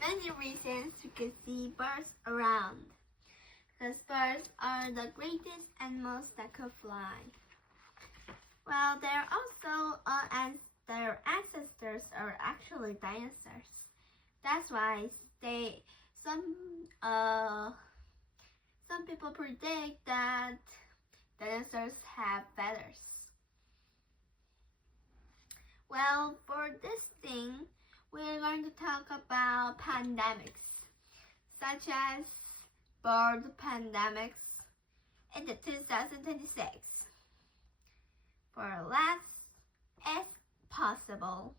many reasons you can see birds around, because birds are the greatest animals that could fly. Well, they're also their ancestors are actually dinosaurs. That's why some people predict that dinosaurs have feathers. Well, for this thing, we're going to talk about pandemics, such as bird pandemics in the 2026. For less is possible.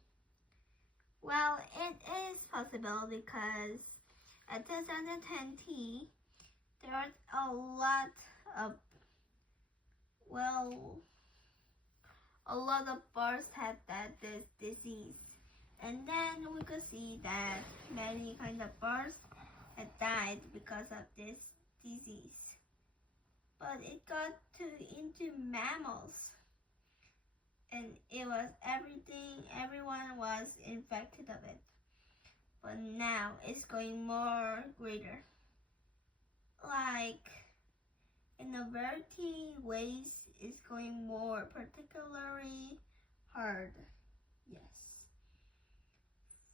Well, it is possible because in 2020 there was a lot of birds had this disease, and then we could see that many kind of birds had died because of this disease. But it got into mammals, and everyone was infected of it. But now it's going more greater, like in a variety ways. It's going more particularly hard. Yes.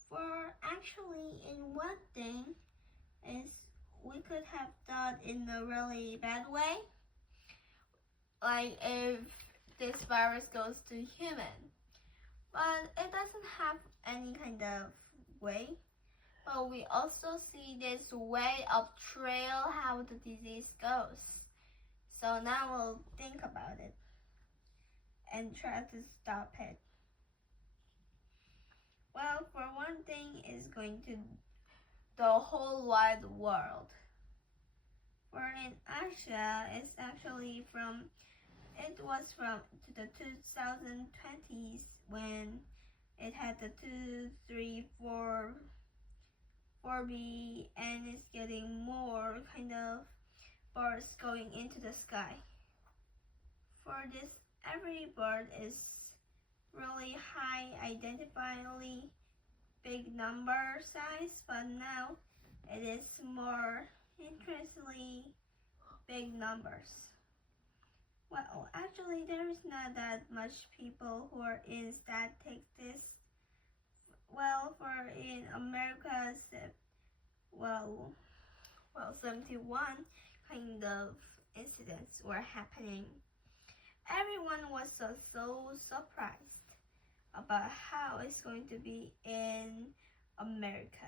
For actually, in one thing is we could have thought in a really bad way, like if this virus goes to human, but it doesn't have any kind of way. But we also see this way of trail how the disease goes. So now we'll think about it and try to stop it. Well, for one thing, it's going to the whole wide world. For in Asia, it's actually it was from the 2020s when it had the 2, 3, 4B, and it's getting more kind of birds going into the sky. For this, every bird is really high, identifiably big number size, but now it is more interestingly big numbers. Well, actually, there is not that much people who are in statistics. Well, for in America, 71 kind of incidents were happening. Everyone was so surprised about how it's going to be in America.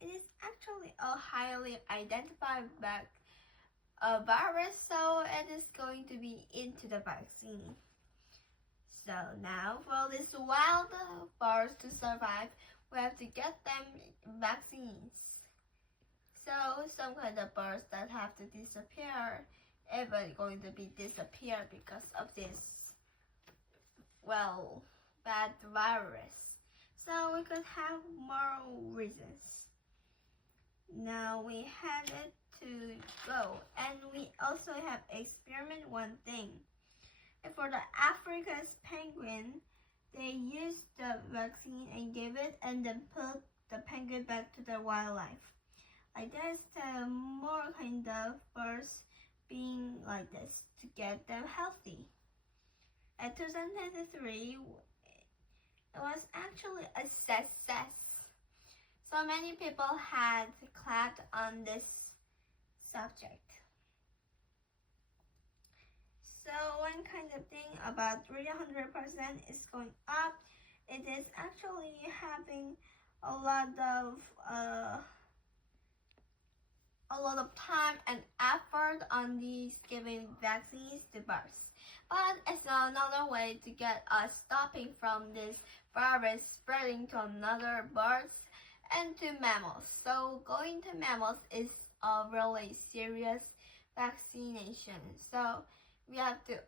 It is actually a highly identified virus, so it is going to be into the vaccine. So now for these wild birds to survive, we have to get them vaccines. So some kind of birds that have to disappear, even going to be disappear because of this, bad virus. So we could have more reasons. Now we had it to go, and we also have experiment one thing. And for the Africa's penguin, they used the vaccine and gave it, and then put the penguin back to the wildlife. Like there's more kind of birds being like this to get them healthy. At 2023, it was actually a success. So many people had clapped on this subject. So one kind of thing about 300% is going up. It is actually having a lot of time and effort on these giving vaccines to birds. But it's another way to get us stopping from this virus spreading to another birds and to mammals. So going to mammals is a really serious vaccination. So we have to